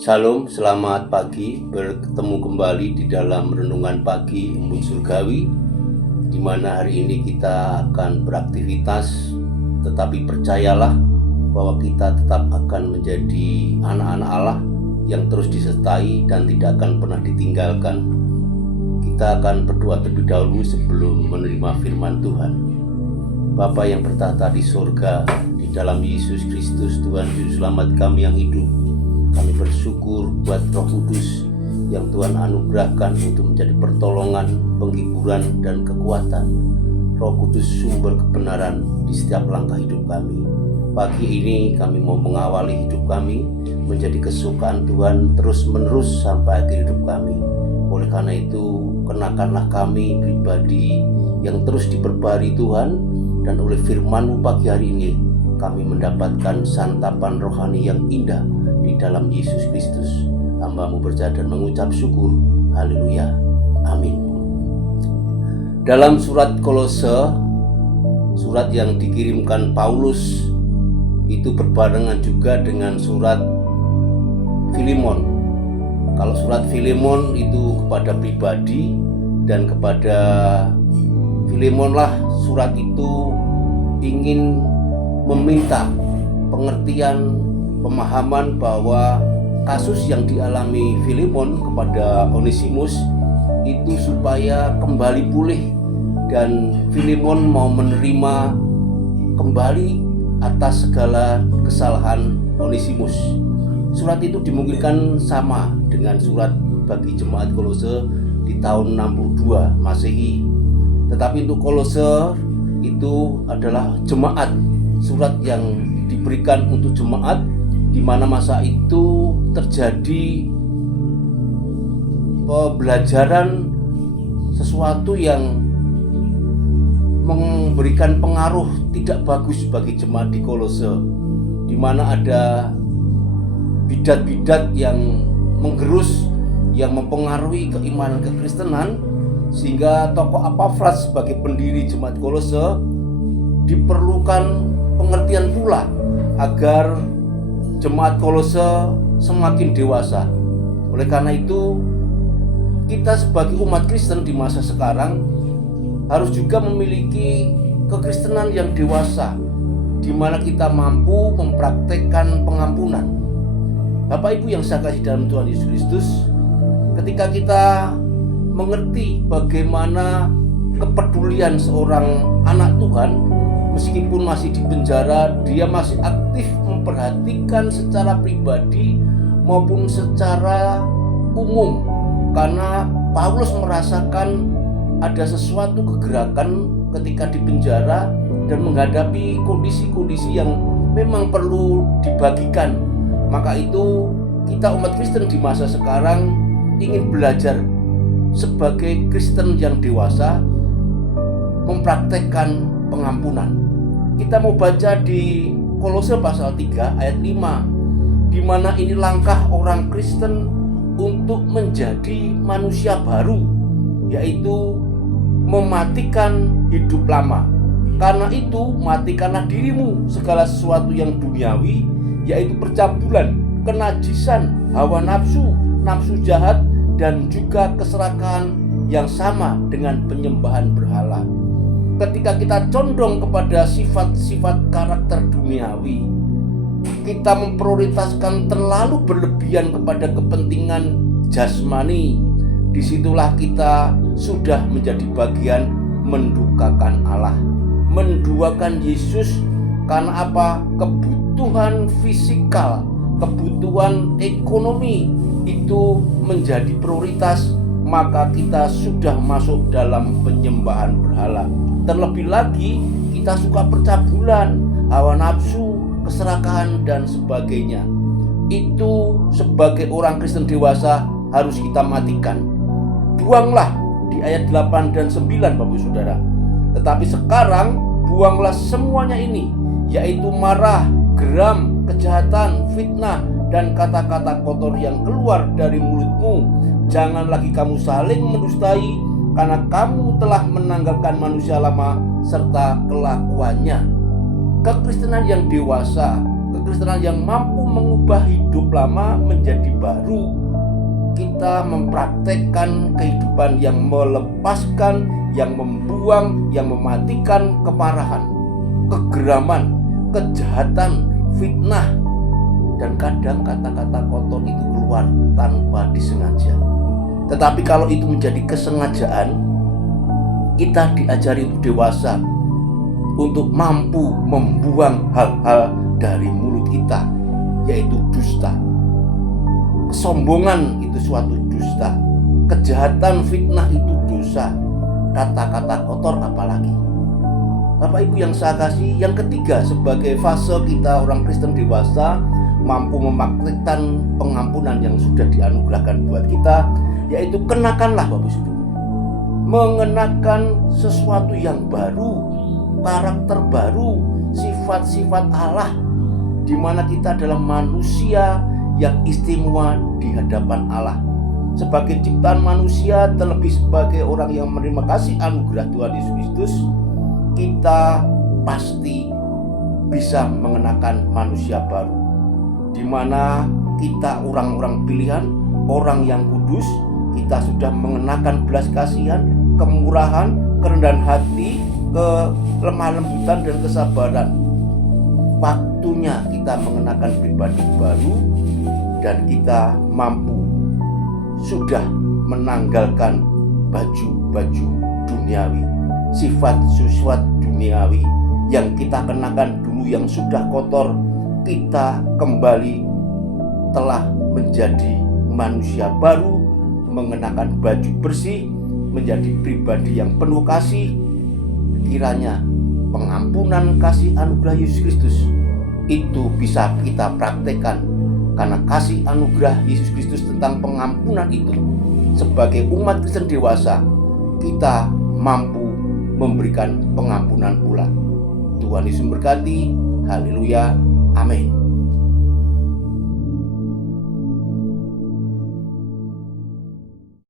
Shalom, selamat pagi. Bertemu kembali di dalam renungan pagi Embun Surgawi, di mana hari ini kita akan beraktivitas. Tetapi percayalah bahwa kita tetap akan menjadi anak-anak Allah yang terus disertai dan tidak akan pernah ditinggalkan. Kita akan berdoa terlebih dahulu sebelum menerima firman Tuhan. Bapa yang bertahta di surga, di dalam Yesus Kristus Tuhan Juru Selamat kami yang hidup, kami bersyukur buat Roh Kudus yang Tuhan anugerahkan untuk menjadi pertolongan, penghiburan, dan kekuatan. Roh Kudus sumber kebenaran di setiap langkah hidup kami. Pagi ini kami mau mengawali hidup kami menjadi kesukaan Tuhan terus-menerus sampai akhir hidup kami. Oleh karena itu, kenakanlah kami pribadi yang terus diperbarui Tuhan, dan oleh firman-Mu pagi hari ini kami mendapatkan santapan rohani yang indah di dalam Yesus Kristus. Hamba-Mu bercaya dan mengucap syukur. Haleluya. Amin. Dalam surat Kolose, surat yang dikirimkan Paulus, itu berbarengan juga dengan surat Filemon. Kalau surat Filemon itu kepada pribadi, dan kepada Filemon lah surat itu ingin meminta pengertian, pemahaman bahwa kasus yang dialami Filemon kepada Onesimus itu supaya kembali pulih, dan Filemon mau menerima kembali atas segala kesalahan Onesimus. Surat itu dimungkinkan sama dengan surat bagi jemaat Kolose di tahun 62 Masehi. Tetapi untuk Kolose itu adalah jemaat, surat yang diberikan untuk jemaat di mana masa itu terjadi pembelajaran sesuatu yang memberikan pengaruh tidak bagus bagi jemaat di Kolose, di mana ada bidat-bidat yang menggerus, yang mempengaruhi keimanan kekristenan, sehingga tokoh Epafras sebagai pendiri jemaat Kolose diperlukan pengertian pula agar jemaat Kolose semakin dewasa. Oleh karena itu, kita sebagai umat Kristen di masa sekarang harus juga memiliki kekristenan yang dewasa, di mana kita mampu mempraktekkan pengampunan. Bapak Ibu yang saya kasih dalam Tuhan Yesus Kristus, ketika kita mengerti bagaimana kepedulian seorang anak Tuhan, meskipun masih di penjara, dia masih aktif memperhatikan secara pribadi maupun secara umum, karena Paulus merasakan ada sesuatu kegerakan ketika di penjara dan menghadapi kondisi-kondisi yang memang perlu dibagikan. Maka itu kita umat Kristen di masa sekarang ingin belajar sebagai Kristen yang dewasa mempraktekkan pengampunan. Kita mau baca di Kolose pasal 3 ayat 5, di mana ini langkah orang Kristen untuk menjadi manusia baru, yaitu mematikan hidup lama. Karena itu matikanlah dirimu segala sesuatu yang duniawi, yaitu percabulan, kenajisan, hawa nafsu, nafsu jahat, dan juga keserakahan yang sama dengan penyembahan berhala. Ketika kita condong kepada sifat-sifat karakter duniawi, kita memprioritaskan terlalu berlebihan kepada kepentingan jasmani, disitulah kita sudah menjadi bagian mendukakan Allah, menduakan Yesus. Karena apa? Kebutuhan fisikal, kebutuhan ekonomi itu menjadi prioritas, maka kita sudah masuk dalam penyembahan berhala. Terlebih lagi kita suka percabulan, hawa nafsu, keserakahan, dan sebagainya. Itu sebagai orang Kristen dewasa harus kita matikan. Buanglah di ayat 8 dan 9 Bapak Saudara. Tetapi sekarang buanglah semuanya ini, yaitu marah, geram, kejahatan, fitnah, dan kata-kata kotor yang keluar dari mulutmu. Jangan lagi kamu saling mendustai, karena kamu telah menanggalkan manusia lama serta kelakuannya. Kekristenan yang dewasa, kekristenan yang mampu mengubah hidup lama menjadi baru. Kita mempraktekkan kehidupan yang melepaskan, yang membuang, yang mematikan kemarahan, kegeraman, kejahatan, fitnah, dan kadang kata-kata kotor itu keluar tanpa disengaja. Tetapi kalau itu menjadi kesengajaan, kita diajari untuk dewasa, untuk mampu membuang hal-hal dari mulut kita, yaitu dusta. Kesombongan itu suatu dusta, kejahatan, fitnah itu dosa, kata-kata kotor apalagi. Bapak Ibu yang saya kasih, yang ketiga sebagai fase kita orang Kristen dewasa mampu mempraktikkan pengampunan yang sudah dianugerahkan buat kita, yaitu kenakanlah Bapak Ibu, mengenakan sesuatu yang baru, karakter baru, sifat-sifat Allah, di mana kita adalah manusia yang istimewa di hadapan Allah. Sebagai ciptaan manusia, terlebih sebagai orang yang menerima kasih anugerah Tuhan Yesus Kristus, kita pasti bisa mengenakan manusia baru, di mana kita orang-orang pilihan, orang yang kudus. Kita sudah mengenakan belas kasihan, kemurahan, kerendahan hati, kelemah lembutan, dan kesabaran. Waktunya kita mengenakan pribadi baru, dan kita mampu sudah menanggalkan baju-baju duniawi, sifat-sifat duniawi yang kita kenakan dulu yang sudah kotor. Kita kembali telah menjadi manusia baru, mengenakan baju bersih, menjadi pribadi yang penuh kasih. Kiranya pengampunan kasih anugerah Yesus Kristus itu bisa kita praktekkan, karena kasih anugerah Yesus Kristus tentang pengampunan itu, sebagai umat Kristen dewasa, kita mampu memberikan pengampunan pula. Tuhan Yesus memberkati. Haleluya. Amin.